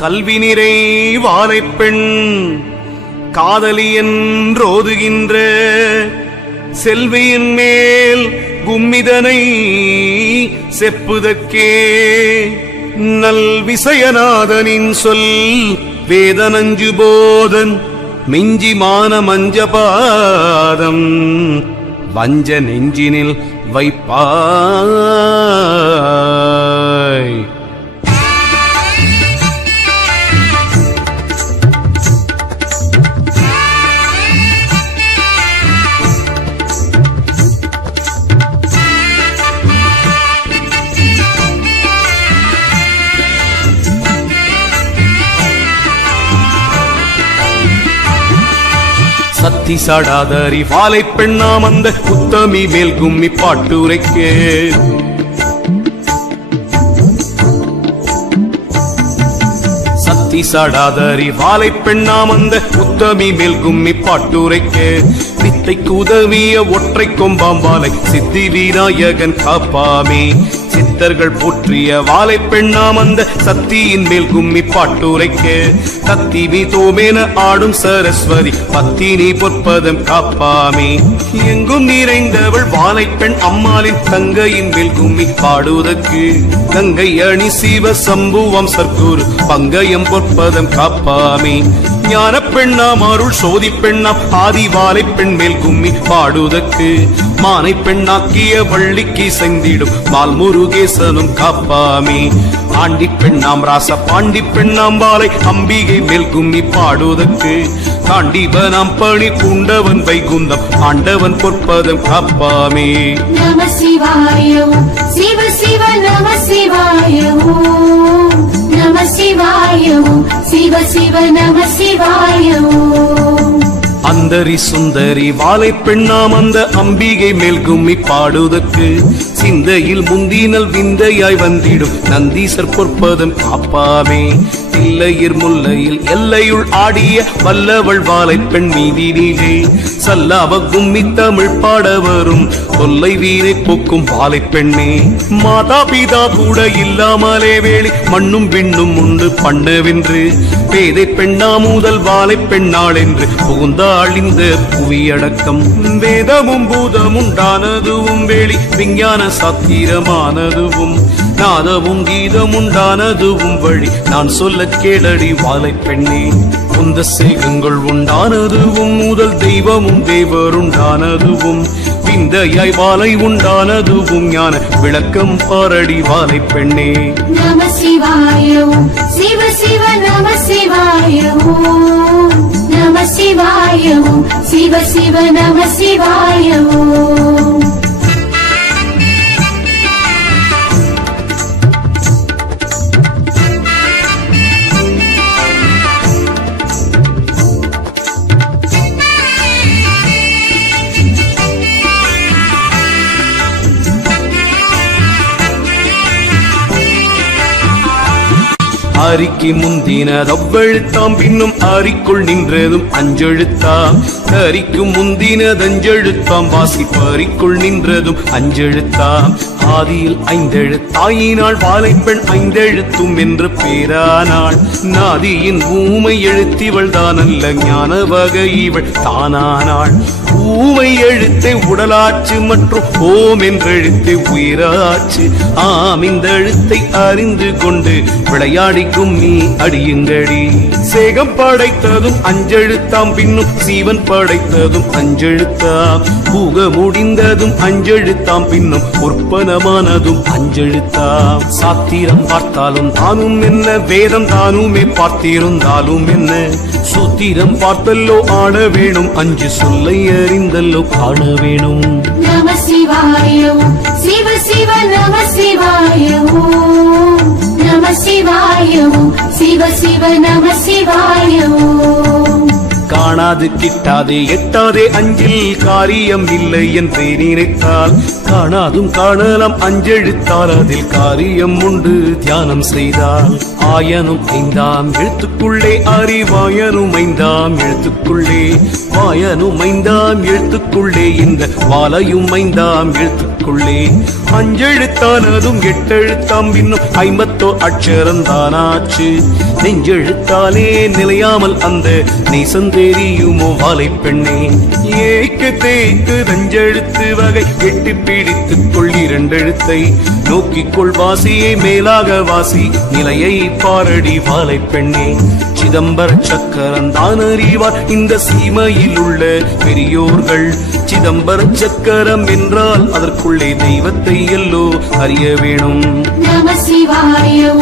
கல்வி நிறை வாழைப்பெண் காதலி என்றோதுகின்ற செல்வியின் மேல் கும்மிதனை செப்புதற்கே நல் விசயநாதனின் சொல் வேதனஞ்சு போதன் மிஞ்சி மான மஞ்சபாதம் வஞ்ச நெஞ்சினில் வைப்பா சத்தி சாடாதரி வாலை பெண்ணாம் அந்த உத்தமி மேல் கும்மி பாட்டுரைக்கு. சத்தி சாடாதரி வாலை பெண்ணாம் அந்த உத்தமி மேல் கும்மி பாட்டுரைக்கு. வித்தைக்கு உதவிய ஒற்றை கொம்பாம் வாலை சித்தி விநாயகன் காப்பாமே. சித்தர்கள் போற்றிய வாலை பெண்ணாம் அந்த சத்தியின் மேல் கும்மி பாட்டுரைக்கு கத்தி மீ தோமேன ஆடும் சரஸ்வதி பத்தினி பொற்பதம் காப்பாமே. எங்கும் நிறைந்தவள் வாழை பெண் அம்மாளின் தங்கையின் மேல் கும்மி பாடுவதற்கு கங்கை அணி சிவ சம்புவம் சர்க்குரு பங்கயம் பொற்பதம் காப்பாமே. ஞான பெண்ணாம் அருள் சோதி பெண்ணாம் ஆதிவாலை பெண் மேல் கும்மி பாடுவதற்கு மானை பெண்ணாக்கிய வள்ளிக்கு செந்திடும் மால் முருகேசனும் காப்பாமே. ஆண்டி பெண்ணாம் ராச பாண்டி பெண்ணாம் வாலை அம்பிகை மேல் கும்மி பாடுவதற்கு தாண்டிவனாம் பணி பூண்டவன் வைகுந்தம் ஆண்டவன் பொற்பதம் காப்பாமே நம சிவாய. சிவ சிவ நம சிவாய. நம சிவாய. சிவ சிவ நம சிவாய. அந்தரி சுந்தரி வாலை பெண்ணாம் அந்த அம்பிகை மேல் கும்மி பாடுவதற்கு சிந்தையில் முந்தினல் விந்தையாய் வந்திடும் நந்தீசர் பொற்பதம் காப்பாமே தில்லையிர் முல்லையில் எல்லையுள் ஆடிய வல்லவள் வாழை பெண் மீதி நீலே சல்லாவ கும்மி தமிழ் பாட வரும் தொல்லை வீரை போக்கும் வாழை பெண்ணே. மாதா பிதா கூட இல்லாமலே வேலி மண்ணும் விண்ணும் உண்டு பண்ணவென்று. பேதை பெண்ணா முதல் வாழை பெண்ணாள் என்று புகுந்தாள் இந்த புவியடக்கம். வேதமும் பூதமுண்டானதுவும் வேலி விஞ்ஞான சாத்திரமானதுவும். நாதமும் கீதம் உண்டானதுவும் வழி. நான் சொல்ல கேளடி வாழை பெண்ணே. உந்த சேகங்கள் உண்டானதுவும் முதல் தெய்வமும் தேவருண்டானதுவும் விந்தையாய் வாழை உண்டானதுவும் ஞான விளக்கம் பாரடி வாழை பெண்ணே. நம சிவாய சிவ சிவ நம சிவாய நம சிவாய சிவ சிவ நம சிவாய ஓம். அரிக்கு அவ்வெழுத்தாம் பின்னும் அரிக்குள் நின்றதும் அஞ்செழுத்தாம் அரிக்கு முந்தினது அஞ்செழுத்தாம் வாசி பரிக்குள் நின்றதும் அஞ்செழுத்தாம். ஆதியில் ஐந்தெழுத்தாயினாள் வாழைப்பெண் ஐந்தெழுத்தும் என்று பேரானாள். நாதியின் ஊமை எழுத்திவள் தானல்ல ஞான வகை இவள் தானானாள். ஊமை எழுத்தை உடலாச்சு மற்றும் ஓம் என்றெழுத்தை உயிராச்சு. ஆம் இந்த எழுத்தை அறிந்து கொண்டு விளையாடிக்கும் நீ அடியுங்கடி. சேகம் படைத்ததும் அஞ்செழுத்தாம் பின்னும் சீவன் படைத்ததும் அஞ்செழுத்தாம். புக முடிந்ததும் அஞ்செழுத்தாம். பின்னும் உற்பனமானதும் அஞ்செழுத்தாம். சாத்திரம் பார்த்தாலும் தானும் என்ன? வேதம் தானுமே பார்த்திருந்தாலும் என்ன? சூத்திரம் பார்த்தல்லோ ஆட வேணும். அஞ்சு சொல்லை அறிந்தல்லோ காண வேணும். நம சிவாயோ சிவ சிவ நம சிவாயோ நம சிவாயோ சிவ சிவ நம சிவாயோ காணாது கிட்டாதே எட்டாதே அஞ்சில் காரியம் இல்லை என்று நினைத்தால். காணாதும் காணலாம் அஞ்செழுத்தால் அதில் காரியம் உண்டு தியானம் செய்தால். ஆயனும் ஐந்தாம் எழுத்துக்குள்ளே அறிவாயனும் ஐந்தாம் எழுத்துக்குள்ளே. வாயனும் ஐந்தாம் எழுத்துக்குள்ளே இந்த வாலையும் ஐந்தாம் எழுத்துக்குள்ளே. அஞ்செழுத்தானதும் எட்டெழுத்தாம் இன்னும் ஐம்பத்தோ அக்ஷரம் தானாச்சு. நெஞ்செழுத்தாலே நிலையாமல் அந்த நேசம் நீயுமோ வாலை பெண்ணே? ஏக்கு தேய்த்து நஞ்செழுத்து வகை எட்டி பிடித்துக் கொள் இரண்டெழுத்தை. நோக்கிக் கொள் வாசியை மேலாக வாசி நிலையை பாரடி வாலை பெண்ணே. சிதம்பர சக்கரந்தான் அறிவார் இந்த சீமையில் உள்ள பெரியோர்கள். சிதம்பர சக்கரம் என்றால் அதற்குள்ளே தெய்வத்தை எல்லோ அறிய வேணும். நம சிவாய